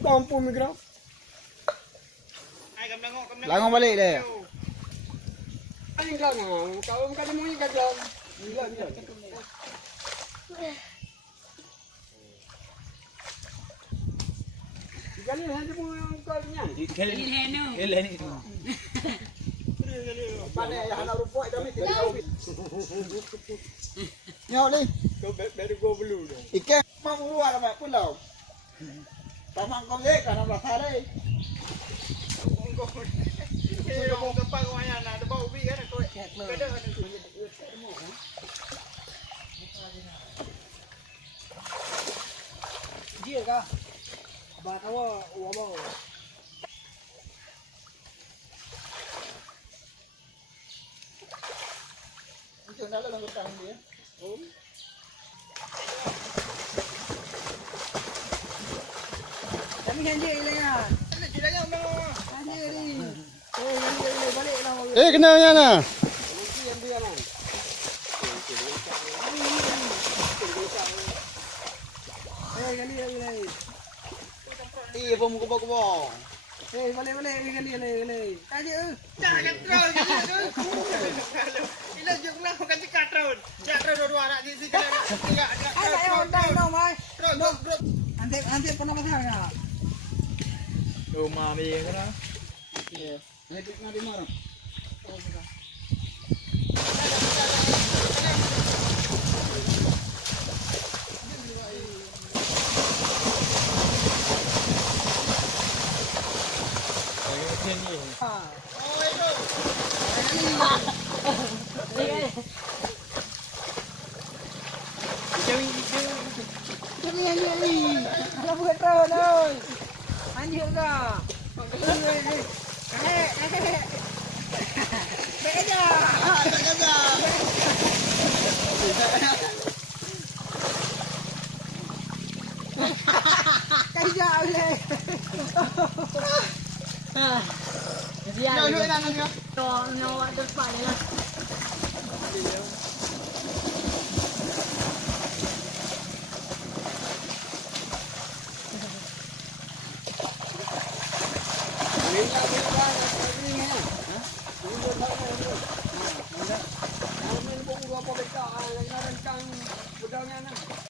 Kampung migrant. Langon balik dia. Ay lang, kau kan mo yung gaglaw. Gila. Galin hanya mo yung kalnya. Galin itu. Mana ya anak rumput kami tidak tahu. Nyok ni. Kau dari gua belum. Ikan mau luar apa pun lau. Tamang kau ye kan apa sare. Kau gampang kau yang ada bau ubi kan kau. Dia kah? Ba tahu apa? Itu nak lalu ngutang dia. Oh. Kami janji ilang. Janji dah yang mau. Janji ni. Oh, janji balik lah. Kena yang na. Nanti yang dia lah. Gali. Iya, bom kubo. Boleh. Gali. Jangan terus. Ila jung lah kan katron. Katron dua anak di sini. Ayo, dah, mai. Terus. Nanti pernah masalah. Rumah mi kan? Iya. Nanti marah. Oh, bukan. Kalau buat tahu oi. Anjir ka. Beja. Kerja boleh. Dia. No, ada pada. Kalau main pun gua apa beka, yang naran kang bedalnya na.